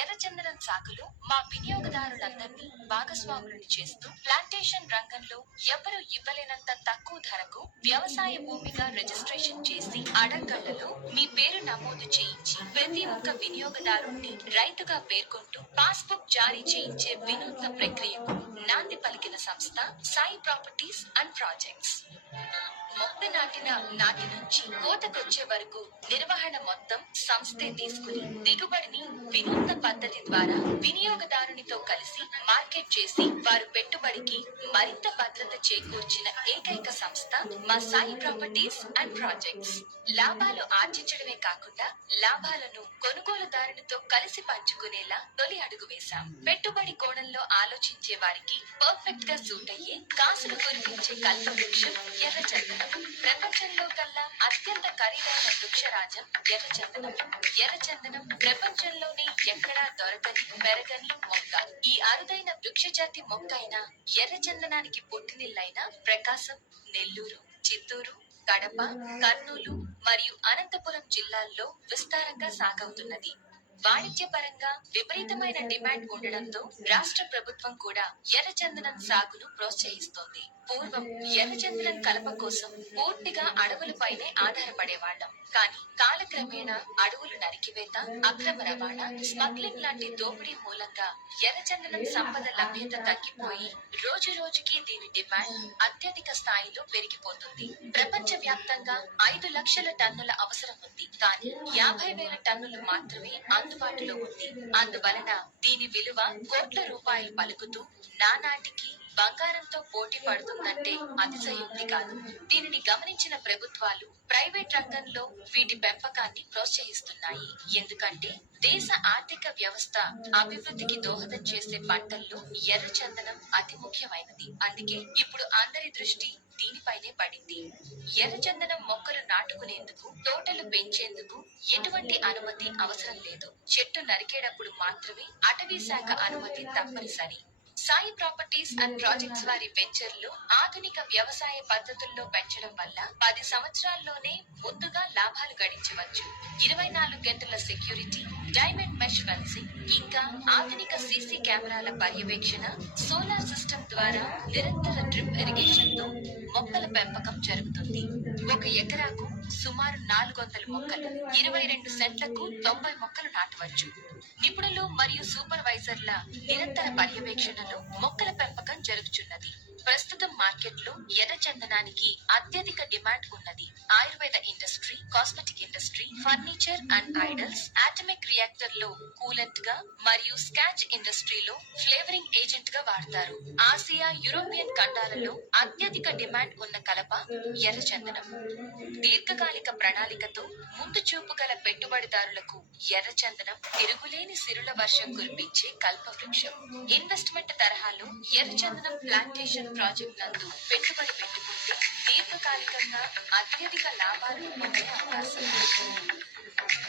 ఎర్రచందనం సాగులో మా వినియోగదారులందరినీ భాగస్వాములను చేస్తూ ప్లాంటేషన్ రంగంలో ఎవరూ ఇవ్వలేనంత తక్కువ ధరకు వ్యవసాయ భూమిగా రిజిస్ట్రేషన్ చేసి అడగళ్లలో మీ పేరు నమోదు చేయించి ప్రతి ఒక్క వినియోగదారుణ్ణి రైతుగా పేర్కొంటూ పాస్బుక్ జారీ చేయించే వినూత్న ప్రక్రియకు నాంది పలికిన సంస్థ సాయి ప్రాపర్టీస్ అండ్ ప్రాజెక్ట్స్. మొక్క నాటిన నాటి నుంచి కోతకొచ్చే వరకు నిర్వహణ మొత్తం సంస్థే తీసుకుని దిగుబడిని వినూత్న పద్ధతి ద్వారా వినియోగదారునితో కలిసి మార్కెట్ చేసి వారు పెట్టుబడికి మరింత భద్రత చేకూర్చిన ఏకైక సంస్థ మా సాయి ప్రాపర్టీస్ అండ్ ప్రాజెక్ట్స్. లాభాలు ఆర్జించడమే కాకుండా లాభాలను కొనుగోలుదారునితో కలిసి పంచుకునేలా తొలి అడుగు వేశాం. పెట్టుబడి కోణంలో ఆలోచించే వారికి పర్ఫెక్ట్ గా సూట్ అయ్యే కాసులు కురిపించే కల్పవృక్షం ఎర్రచందనం. ప్రపంచంలో కల్లా అత్యంత ఖరీదైన వృక్షరాజం ఎర్రచందనం. ఎర్రచందనం ప్రపంచంలోనే ఎక్కడా దొరకని పెరగని మొక్క. ఈ అరుదైన వృక్షజాతి మొక్క అయిన ఎర్రచందనానికి పుట్టినిల్లైన ప్రకాశం, నెల్లూరు, చిత్తూరు, కడప, కర్నూలు మరియు అనంతపురం జిల్లాల్లో విస్తారంగా సాగవుతున్నది. వాణిజ్యపరంగా విపరీతమైన డిమాండ్ ఉండడంతో రాష్ట్ర ప్రభుత్వం కూడా ఎర్రచందనం సాగును ప్రోత్సహిస్తోంది. పూర్వం ఎర్రచందనం కలప కోసం పూర్తిగా అడవులపైనే ఆధారపడేవాళ్లం. కానీ కాలక్రమేణా అడవులు నరికివేత, అక్రమ రవాణా, స్మగ్లింగ్ లాంటి దోపిడీ మూలంగా ఎర్రచందనం సంపద లభ్యత తగ్గిపోయి రోజు రోజుకి దీని డిమాండ్ అత్యధిక స్థాయిలో పెరిగిపోతుంది. ప్రపంచ వ్యాప్తంగా 5 లక్షల టన్నుల అవసరం ఉంది. కానీ 50,000 టన్నులు మాత్రమే అందుబాటులో ఉంది. అందువలన దీని విలువ కోట్ల రూపాయలు పలుకుతూ నానాటికి బంగారంతో పోటీ పడుతుందంటే అతిశయోక్తి కాదు. దీనిని గమనించిన ప్రభుత్వాలు ప్రైవేట్ రంగంలో వీటి పెంపకాన్ని ప్రోత్సహిస్తున్నాయి. ఎందుకంటే దేశ ఆర్థిక వ్యవస్థ అభివృద్ధికి దోహదం చేసే పంటల్లో ఎర్రచందనం అతి ముఖ్యమైనది. అందుకే ఇప్పుడు అందరి దృష్టి దీనిపైనే పడింది. ఎర్రచందనం మొక్కలు నాటుకునేందుకు, తోటలు పెంచేందుకు ఎటువంటి అనుమతి అవసరం లేదు. చెట్టు నరికేటప్పుడు మాత్రమే అటవీ శాఖ అనుమతి తప్పనిసరి. సాయి ప్రాపర్టీస్ అండ్ ప్రాజెక్ట్స్ వారి వెంచర్లు ఆధునిక వ్యవసాయ పద్ధతుల్లో పెంచడం వల్ల 10 సంవత్సరాల్లోనే ముందుగా లాభాలు గడించవచ్చు. 24 గంటల సెక్యూరిటీ, డైమండ్ మెష్ ఫెన్సింగ్, ఇంకా ఆధునిక సీసీ కెమెరాల పర్యవేక్షణ, సోలార్ సిస్టమ్ ద్వారా నిరంతర డ్రిప్ ఇరిగేషన్ తో మొక్కల పెంపకం జరుగుతుంది. 1 ఎకరాకు సుమారు 400 మొక్కలు, 22 సెంట్లకు 90 మొక్కలు నాటవచ్చు. నిపుణులు మరియు సూపర్వైజర్ల నిరంతర పర్యవేక్షణలో మొక్కల పెంపకం జరుగుచున్నది. ప్రస్తుతం మార్కెట్లో ఎర్రచందనానికి అత్యధిక డిమాండ్ ఉన్నది. Ayurveda industry, cosmetic industry, furniture and idols, atomic reactor లో కూలెంట్ గా మరియు స్కాచ్ ఇండస్ట్రీలో ఫ్లేవరింగ్ ఏజెంట్ గా వాడతారు. ఆసియా, యూరోపియన్ ఖండాలలో అత్యధిక డిమాండ్ ఉన్న కలప ఎర్రచందనం. దీర్ఘకాలిక ప్రణాళికతో ముందు చూపు గల పెట్టుబడిదారులకు ఎర్రచందనం తిరుగులేని సిరుల వర్షం కురిపించే కల్పవృక్షం. ఇన్వెస్ట్మెంట్ తరహాలో ఎర్రచందనం ప్లాంటేషన్ ప్రాజెక్ట్ నందు పెట్టుబడి పెట్టుకుంటే దీర్ఘకాలికంగా అత్యధిక లాభాలు పొందే అవకాశం ఉంది.